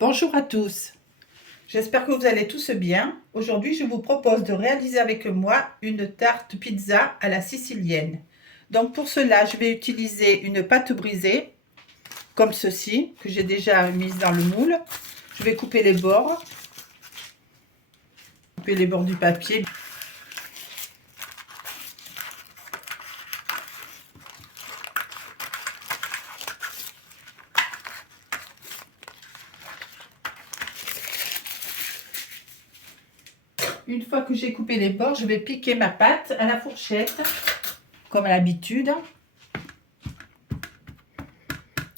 Bonjour à tous, j'espère que vous allez tous bien. Aujourd'hui, je vous propose de réaliser avec moi une tarte pizza à la sicilienne. Donc pour cela, je vais utiliser une pâte brisée, comme ceci, que j'ai déjà mise dans le moule. Je vais couper les bords du papier. Une fois que j'ai coupé les bords, je vais piquer ma pâte à la fourchette, comme à l'habitude,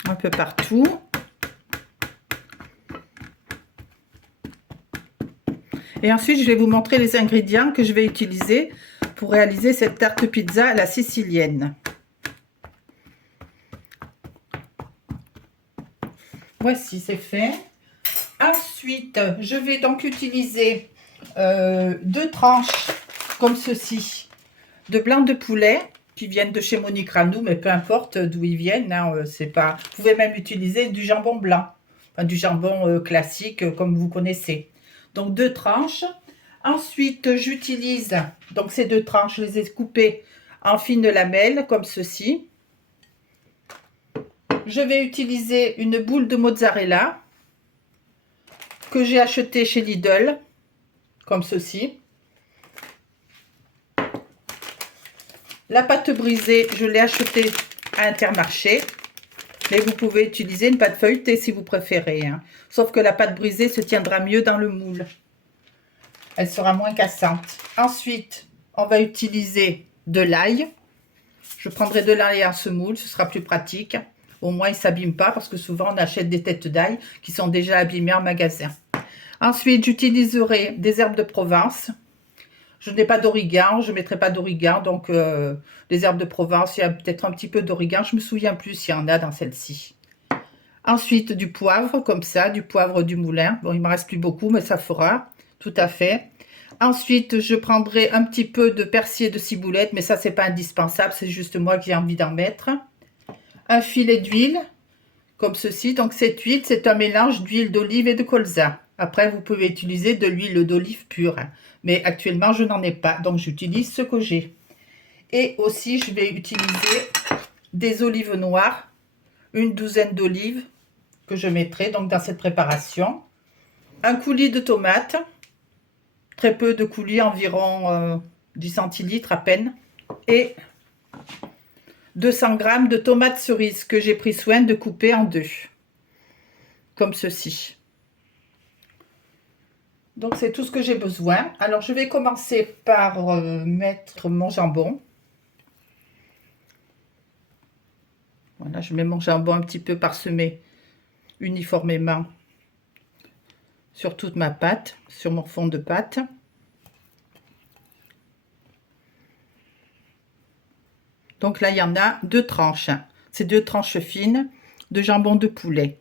un peu partout. Et ensuite, je vais vous montrer les ingrédients que je vais utiliser pour réaliser cette tarte pizza à la sicilienne. Voici, c'est fait. Ensuite, je vais donc utiliser 2 tranches comme ceci de blanc de poulet qui viennent de chez Monique Ranou, mais peu importe d'où ils viennent, hein, c'est pas. Vous pouvez même utiliser du jambon blanc, enfin, du jambon classique comme vous connaissez. Donc 2 tranches. Ensuite, j'utilise donc ces 2 tranches, je les ai coupées en fines lamelles comme ceci. Je vais utiliser une boule de mozzarella que j'ai acheté chez Lidl, comme ceci. La pâte brisée, je l'ai achetée à Intermarché, mais vous pouvez utiliser une pâte feuilletée si vous préférez, hein. Sauf que la pâte brisée se tiendra mieux dans le moule. Elle sera moins cassante. Ensuite, on va utiliser de l'ail. Je prendrai de l'ail en semoule, ce sera plus pratique. Au moins, il ne s'abîme pas parce que souvent, on achète des têtes d'ail qui sont déjà abîmées en magasin. Ensuite, j'utiliserai des herbes de Provence. Je n'ai pas d'origan, je ne mettrai pas d'origan, donc les herbes de Provence, il y a peut-être un petit peu d'origan, je ne me souviens plus s'il y en a dans celle-ci. Ensuite, du poivre, comme ça, du poivre du moulin. Bon, il ne me reste plus beaucoup, mais ça fera, tout à fait. Ensuite, je prendrai un petit peu de persil et de ciboulette, mais ça, c'est pas indispensable, c'est juste moi qui ai envie d'en mettre. Un filet d'huile, comme ceci. Donc, cette huile, c'est un mélange d'huile d'olive et de colza. Après, vous pouvez utiliser de l'huile d'olive pure. Mais actuellement, je n'en ai pas. Donc, j'utilise ce que j'ai. Et aussi, je vais utiliser des olives noires. Une douzaine d'olives que je mettrai donc dans cette préparation. Un coulis de tomates. Très peu de coulis, environ 10 centilitres à peine. Et 200 g de tomates cerises que j'ai pris soin de couper en deux. Comme ceci. Donc, c'est tout ce que j'ai besoin. Alors, je vais commencer par mettre mon jambon. Voilà, je mets mon jambon un petit peu parsemé uniformément sur toute ma pâte, sur mon fond de pâte. Donc là, il y en a 2 tranches. C'est 2 tranches fines de jambon de poulet.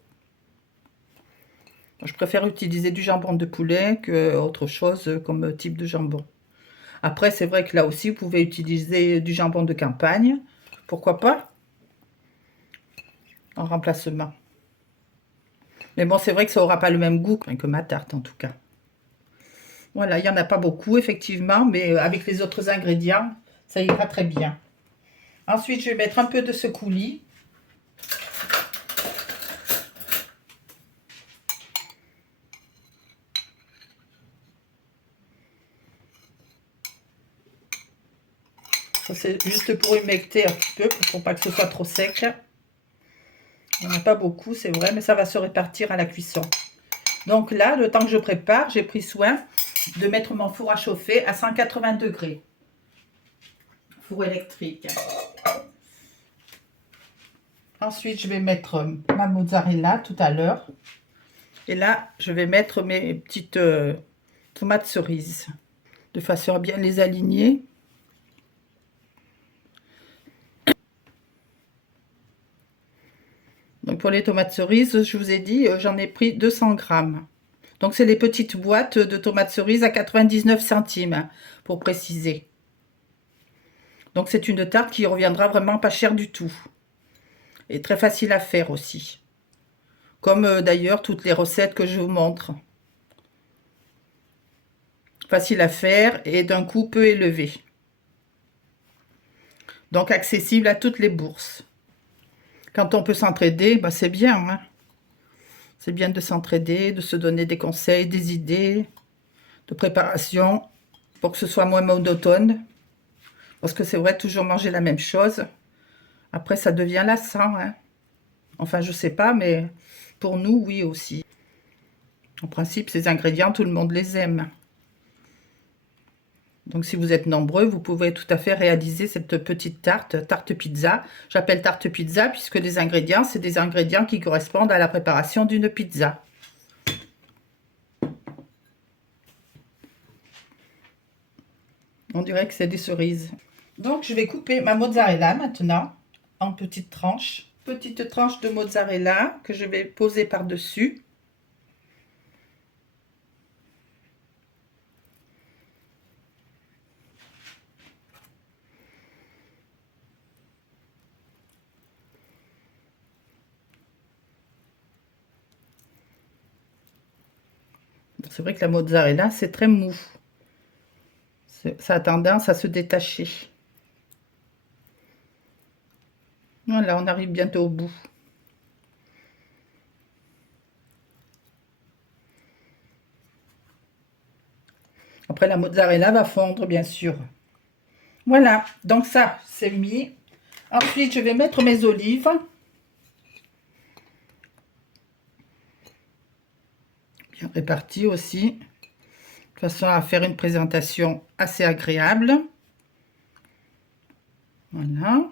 Je préfère utiliser du jambon de poulet que autre chose comme type de jambon. Après, c'est vrai que là aussi, vous pouvez utiliser du jambon de campagne. Pourquoi pas? En remplacement. Mais bon, c'est vrai que ça n'aura pas le même goût que ma tarte, en tout cas. Voilà, il n'y en a pas beaucoup, effectivement, mais avec les autres ingrédients, ça ira très bien. Ensuite, je vais mettre un peu de ce coulis. C'est juste pour humecter un petit peu, pour pas que ce soit trop sec. Il n'y en a pas beaucoup, c'est vrai, mais ça va se répartir à la cuisson. Donc là, le temps que je prépare, j'ai pris soin de mettre mon four à chauffer à 180 degrés. Four électrique. Ensuite, je vais mettre ma mozzarella tout à l'heure. Et là, je vais mettre mes petites tomates cerises de façon à bien les aligner. Donc pour les tomates cerises, je vous ai dit, j'en ai pris 200 grammes. Donc c'est les petites boîtes de tomates cerises à 99 centimes, pour préciser. Donc c'est une tarte qui reviendra vraiment pas cher du tout. Et très facile à faire aussi. Comme d'ailleurs toutes les recettes que je vous montre. Facile à faire et d'un coût peu élevé. Donc accessible à toutes les bourses. Quand on peut s'entraider, bah c'est bien. Hein. C'est bien de s'entraider, de se donner des conseils, des idées de préparation pour que ce soit moins monotone. Parce que c'est vrai, toujours manger la même chose. Après, ça devient lassant. Hein. Enfin, je sais pas, mais pour nous, oui aussi. En principe, ces ingrédients, tout le monde les aime. Donc, si vous êtes nombreux, vous pouvez tout à fait réaliser cette petite tarte pizza. J'appelle tarte pizza puisque les ingrédients, c'est des ingrédients qui correspondent à la préparation d'une pizza. On dirait que c'est des cerises. Donc, je vais couper ma mozzarella maintenant en petites tranches. Petite tranche de mozzarella que je vais poser par-dessus. C'est vrai que la mozzarella, c'est très mou. Ça a tendance à se détacher. Voilà, on arrive bientôt au bout. Après, la mozzarella va fondre, bien sûr. Voilà, donc ça, c'est mis. Ensuite, je vais mettre mes olives. Bien réparties aussi. De façon à faire une présentation assez agréable. Voilà.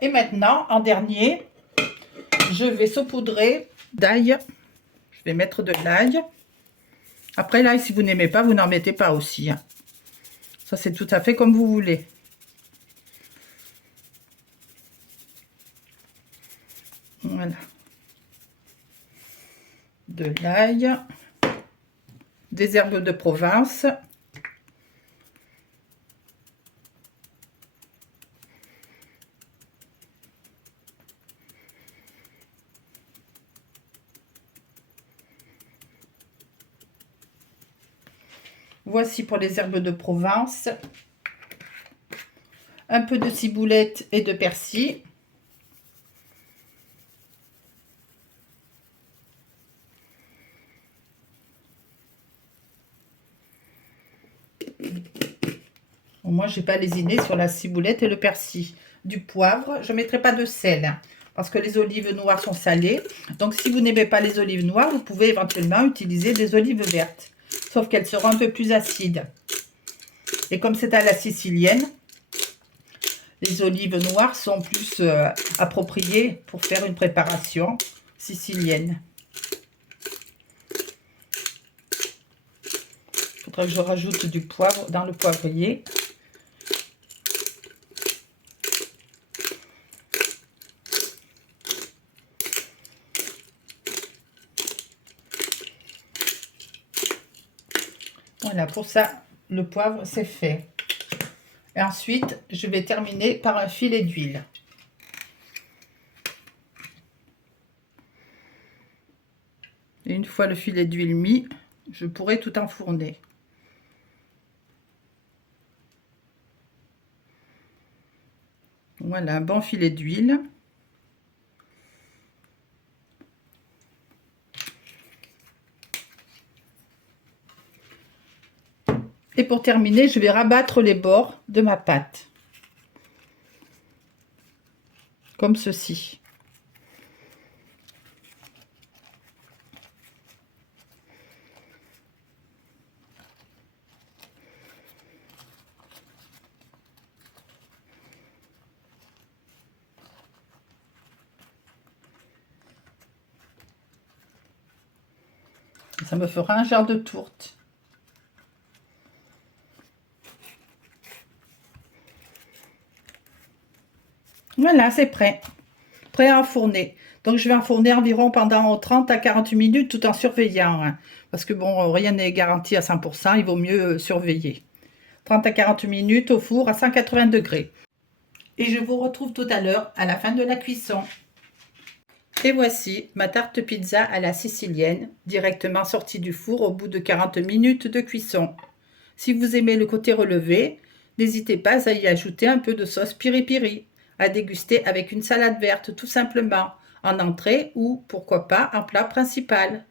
Et maintenant, en dernier, je vais saupoudrer d'ail. Je vais mettre de l'ail. Après, l'ail, si vous n'aimez pas, vous n'en mettez pas aussi. Hein. Ça, c'est tout à fait comme vous voulez. Voilà. De l'ail. Des herbes de Provence. Voici pour les herbes de Provence. Un peu de ciboulette et de persil. Bon, moi, j'ai pas lésiné sur la ciboulette et le persil. Du poivre, je ne mettrai pas de sel. Hein, parce que les olives noires sont salées. Donc, si vous n'aimez pas les olives noires, vous pouvez éventuellement utiliser des olives vertes. Sauf qu'elles seront un peu plus acides. Et comme c'est à la sicilienne, les olives noires sont plus appropriées pour faire une préparation sicilienne. Il faudra que je rajoute du poivre dans le poivrier. Voilà, pour ça, le poivre, c'est fait. Et ensuite, je vais terminer par un filet d'huile. Et une fois le filet d'huile mis, je pourrai tout enfourner. Voilà, un bon filet d'huile. Et pour terminer, je vais rabattre les bords de ma pâte. Comme ceci. Ça me fera un genre de tourte. Voilà, c'est prêt. Prêt à enfourner. Donc, je vais enfourner environ pendant 30 à 40 minutes tout en surveillant. Hein, parce que bon, rien n'est garanti à 100%, il vaut mieux surveiller. 30 à 40 minutes au four à 180 degrés. Et je vous retrouve tout à l'heure à la fin de la cuisson. Et voici ma tarte pizza à la sicilienne, directement sortie du four au bout de 40 minutes de cuisson. Si vous aimez le côté relevé, n'hésitez pas à y ajouter un peu de sauce piri-piri, à déguster avec une salade verte tout simplement, en entrée ou, pourquoi pas, en plat principal.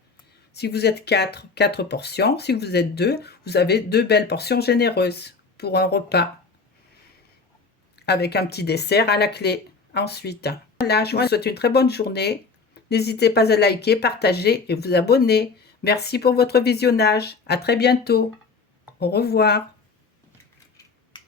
Si vous êtes 4 portions. Si vous êtes 2, vous avez 2 belles portions généreuses pour un repas, avec un petit dessert à la clé. Ensuite, voilà, je vous souhaite une très bonne journée. N'hésitez pas à liker, partager et vous abonner. Merci pour votre visionnage. À très bientôt. Au revoir.